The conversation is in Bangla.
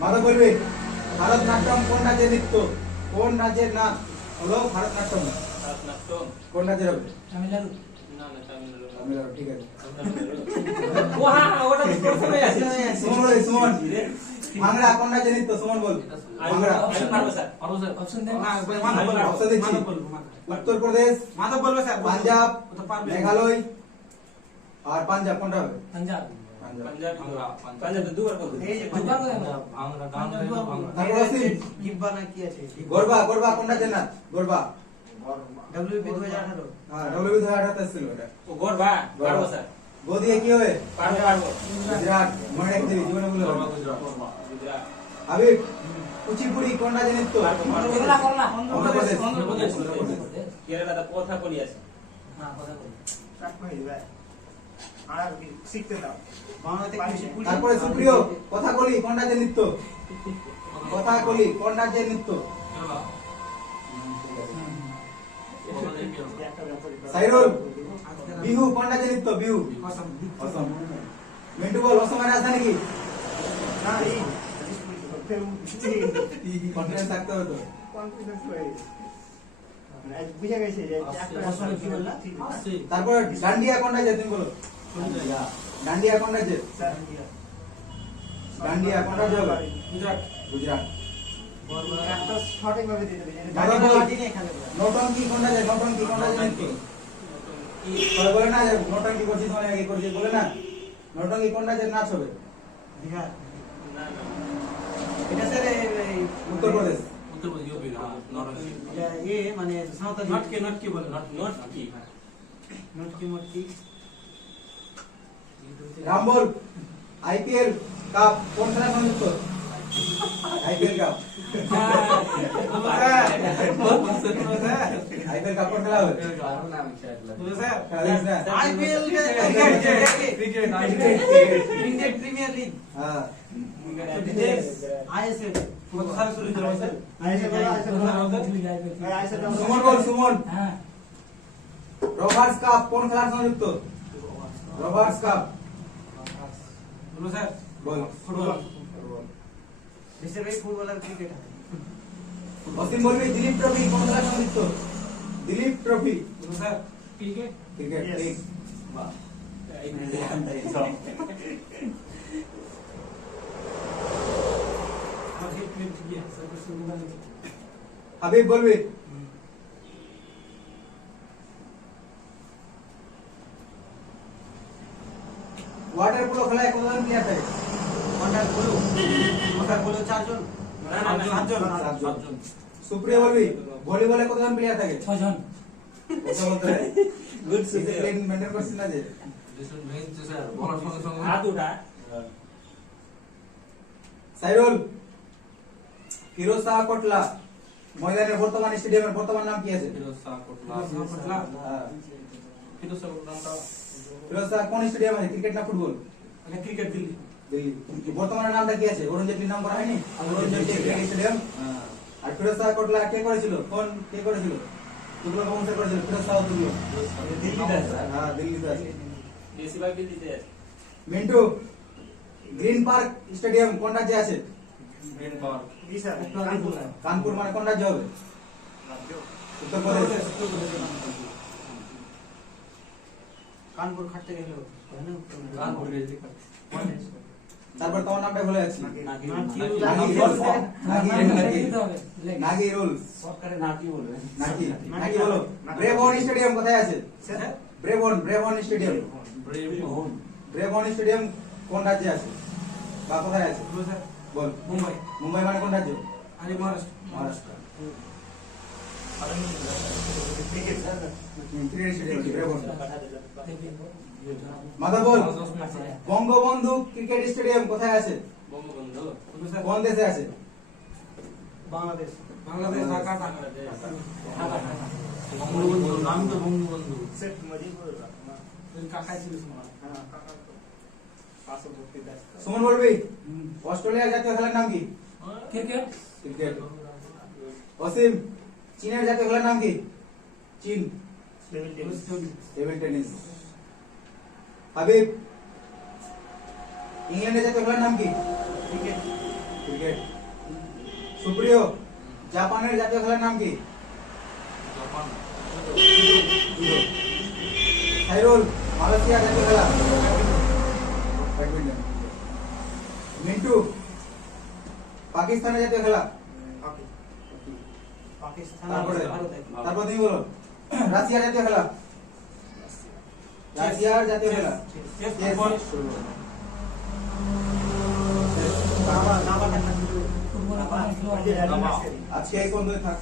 মাধব বলবে ভারতনাট্যম কোন রাজ্যের নৃত্য? কোন রাজ্যের নাচ হলো ভারতনাট্যম? কোন রাজ্যের হবে? তামিলনাড়ু। তামিলনাড়ু, ঠিক আছে। ওটা তো প্রথমে আছে। সুমন বলে, সুমন ভাঙড়া কোন রাজ্যের নৃত্য? সুমন বল। ভাঙড়া অপশন দেন। অপশন দিচ্ছি। উত্তরপ্রদেশ, মাধব বলবে স্যার। পাঞ্জাব, ও তো পারবে। মেঘালয় আর পাঞ্জাব, কোনটা হবে? পাঞ্জাব। পাঞ্জাব তো দুবার বলবে। এই যে দুবার বলে না। তারপর অসীম, গিব্বা না কি আছে? গরবা, গরবা কোন রাজ্যের নাচ? গরবা। ডব্লিউপি 2018। হ্যাঁ, ডব্লিউ 2018 ছিল এটা। ও গরবা পারবো স্যার। গো দিয়ে কি হবে? পারবো। গুজরাট, মনে রাখতে দিবি, জীবনে ভুলে যাবে না। গুজরাট। হাবিব, কুচিপুড়ি কোন রাজ্যের নৃত্য? করলা করলা। অন্ধ্রপ্রদেশ। অন্ধ্রপ্রদেশ। কেরালা তো কথা বলি আছে। হ্যাঁ কথা বলি। তারপরে সুপ্রিয়, কথা কলি কোন রাজ্যের নৃত্য? কথা কলি কোন রাজ্যের নৃত্য? সাইরুল, বিহু কোন রাজ্যের নৃত্য? বিহু অসম। মিন্টু বল, অসমের রাজধানী কি? কনফিডেন্স থাকতে হবে তো। তারপর ডান্ডিয়া কোন রাজ্যের? তুমি বলো। ডান্ডিয়া কোন রাজ্যের? ডান্ডিয়া কোন রাজ্য হবে? গুজরাট। নৌটঙ্কি কোন রাজ্যের? নৌটঙ্কি কোন রাজ্যের নৃত্য? সবাই বলে না যে নৌটঙ্কি করছিস মানে আগে করছিস, বলে না নৌটঙ্কি কোন রাজ্যের নাচ হবে? এটা স্যার উত্তরপ্রদেশ। এ মানে সাঁওতালি নটকি বলে নটকি মটকি রামবল, আইপিএল কাপ কোন খেলার সঙ্গে যুক্ত? IPL cup. আইপিএল কাপ কোন খেলা হবে? খেলা জানিস না? IPL cricket Indian premier league হ্যাঁ। আইএসএল সুমন বল, সুমন হ্যাঁ রবার্টস কাপ কোন খেলার সঙ্গে যুক্ত? রবার্টস কাপ স্যার বল। ফুটবল দেশের এই ফুটবলার ক্রিকেট অসীম বলবি দিলীপ ট্রফি কোন খেলার সঙ্গে যুক্ত? Dilip trophy sir cricket cricket, ঠিক। হাবিব বলবি ওয়াটার পোলো খেলায় কতজন প্লেয়ার থাকে? ওয়াটার পোলো 4 জন না, 7 জন। সুপ্রিয়া বলবি ভলিবলে কতজন প্লেয়ার থাকে? 6 জন কথা বলতে হয়। গুড ডিসিপ্লিন মেইনটেইন করছিস না যে? হাত উঠা সাইরুল, ফিরোজ শাহ কোটলা ময়দানের বর্তমান স্টেডিয়ামের বর্তমান নাম কি আছে? হ্যাঁ। ফিরোজ শাহ কোন স্টেডিয়াম আছে? ক্রিকেট না ফুটবল? ক্রিকেট দিল্লি দিল্লি। বর্তমানে নামটা কি আছে? অরুণ জেটলির নাম করা হয়নি? Arun Jaitley cricket stadium. আর ফিরোজ শাহ কোটলা কে করেছিল? কে করেছিল? তুগলক বংশের করেছিল ফিরোজ শাহ তুগলক। দিল্লিতে আছে হ্যাঁ, দিল্লিতে আছে। বেশিরভাগ দিল্লিতে আছে মিন্টু, গ্রিন পার্ক স্টেডিয়াম কোন রাজ্যে আছে? কানপুর মানে কোন রাজ্য হবে? উত্তরপ্রদেশ। কানপুর খাটতে গেল তারপর তোমার নামটা ভুলে যাচ্ছি। নাকি রুলস। নাকি বলো। ব্রেভন স্টেডিয়াম কোথায় আছে? ব্রেভন স্টেডিয়াম। ব্রেভন স্টেডিয়াম কোন রাজ্যে আছে বা কোথায় আছে? বল। মুম্বাই মুম্বাই মানে কোন রাজ্য? আরে Maharashtra Maharashtra. Cricket stadium Brabourne. Madhav বল, বঙ্গবন্ধু ক্রিকেট স্টেডিয়াম কোথায় আছে? বঙ্গবন্ধু কোন দেশে আছে? বাংলাদেশ ঢাকা বঙ্গবন্ধু নাম তো বঙ্গবন্ধু সুমন বলবি অস্ট্রেলিয়ার জাতীয় খেলার নাম কি? Cricket cricket. অসীম, চীনের জাতীয় খেলার নাম কি? চীন টেবিল টেনিস। হাবিব, ইংল্যান্ডের জাতীয় খেলার নাম কি? Cricket cricket. সুপ্রিয়, জাপানের জাতীয় খেলার নাম কি? Japan judo. খাইরুল, মালয়েশিয়ার জাতীয় খেলা? ব্যাডমিন্টন। মিন্টু, পাকিস্তানের জাতীয় খেলা? পাকিস্তান তারপরে ভারত তারপর তুমি বলো। রাশিয়ার জাতীয় খেলা? রাশিয়ার জাতীয় খেলা? Chess, chess. ফুটবল। দাবা দাবা দাবা। আজকে এই পর্যন্তই থাক।